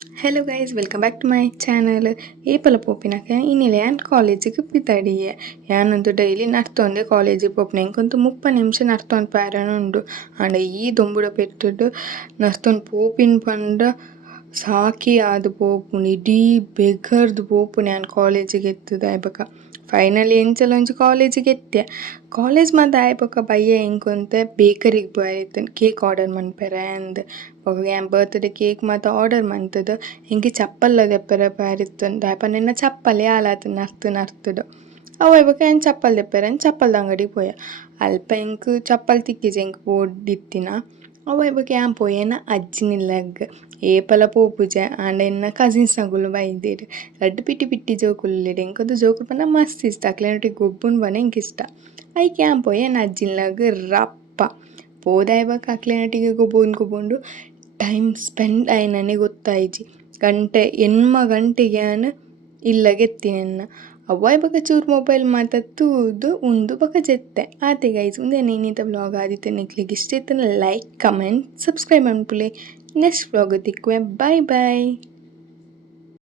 Hello guys welcome back to my channel. ಏಪಲ ಪೋಪಿನಕ ಇನ್ನಿಲೆ ಯಾನ್ ಕಾಲೇಜಿಗೆ ಪಿತಾಡಿಯೆ ಯಾನಂತೂ ಡೈಲಿ ನಡ್ತೊಂದೆ ಕಾಲೇಜಿಗೆ ಪೋಪಿನ ಇಂಕೊಂತು 30 ನಿಮಿಷ ನಡ್ತೊಂದು ಪ್ಯಾರಣ ಉಂಡು. ಆಂಡ ಈ ದೊಂಬುಡ ಪೆಟ್ಟುಡು ನಡ್ತೊಂದು ಪೋಪಿನ ಪಂಡ ಸಾಕಿ ಆದು ಪೋಪುಂಡು ಇಡೀ ಬೆಗರ್ದು ಪೋಪುನೆ ಯಾನ್ ಕಾಲೇಜಿಗೆ ಎತ್ತದ ಆಯ್ಬಕ ಫೈನಲಿ ಎಂಚಲ ಒಂಜಿ ಕಾಲೇಜಿಗೆ ಎತ್ತೆ. ಕಾಲೇಜ್ ಮಾತ ಆಯ್ಬಕ ಬಯ್ಯ ಎಂಕೊಂತೆ ಬೇಕರಿಗೆ ಪೋಯರಿತ್ತೇನೆ ಕೇಕ್ ಆರ್ಡರ್ ಮನ್ಪೆರೆ ಅಂದ್ ಏನ್ ಬರ್ತ್ಡೇ ಕೇಕ್ ಮಾತ ಆರ್ಡರ್ ಮನ್ತದ ಎಂಗೆ ಚಪ್ಪಲ್ಲ ದೆಪ್ಪರೆ ಪಾರಿತ್ತಂದು ದಾಯಪ ನಿನ್ನ ಚಪ್ಪಲ್ ಯಾಲಾತ ನರ್ತ್ ಅವು ಇವಾಗ ಏನು ಚಪ್ಪಲ್ ದೆಪ್ಪರೆ ಚಪ್ಪಲ್ದ ಅಂಗಡಿಗೆ ಪೋಯ ಅಲ್ಪ ಎಂಕ್ ಚಪ್ಪಲ್ ತಿಕ್ಕಿಜೆ ಎಂಕ್ ಪೋಡಿತ್ತಿನ ಅವು ಇವಾಗ ಏನ್ ಪೋಯೇನ ಅಜ್ಜಿನಿಲ್ಲಗ್ ಏಪಲ ಪೋಪುಜೆ ಆಂಡ ಎನ್ನ ಕಸಿನ್ಸ್ನಗುಲು ಬೈದೆರ್ ರಡ್ಡು ಪಿಟಿ ಪಿಟಿ ಜೋಕುಲಿಡ್ ಎಂಕದು ಜೋಕುಲು ಪಂಡ ಮಸ್ತ್ ಇಷ್ಟ ಅಕ್ಲೆನೊಟ್ಟಿಗೆ ಗೊಬ್ಬುನ್ ಬನ ಎಂಕ್ ಇಷ್ಟ ಐಕೆ ಏನ್ ಪೋಯೇನ ಅಜ್ಜಿನ್ಲಗ್ ರಪ್ಪ ಪೋದಾಯ್ಬಕ ಅಕ್ಲೆನೊಟ್ಟಿಗೆ ಗೊಬ್ಬೊಂಡು ಟೈಮ್ ಸ್ಪೆಂಡ್ ಆಯ್ನನೆ ಗೊತ್ತಾಯ್ಜಿ ಗಂಟೆ ಎನ್ಮ ಗಂಟೆಗ್ಯಾನ್ ಇಲ್ಲಗೆ ಎತ್ತಿನೆನ್ನ ಅವ್ವ ಇವಾಗ ಚೂರು ಮೊಬೈಲ್ ಮಾತತ್ತೂದು ಉಂದು ಬೊಕ ಜೆತ್ತೆ ಆತೆ ಗೈಸ್ ಉಂದೆ ನೀನಿತ ವ್ಲಾಗ್ ಆದಿತ್ತೆ ನಿಕ್ಲಿಗೆ ಇಷ್ಟ ಇತ್ತನ ಲೈಕ್ ಕಮೆಂಟ್ ಸಬ್ಸ್ಕ್ರೈಬ್ ಅನ್ಪುಲೆ ನೆಕ್ಸ್ಟ್ ವ್ಲಾಗ್ ತಿಕ್ಕುವೆ. ಬಾಯ್ ಬಾಯ್.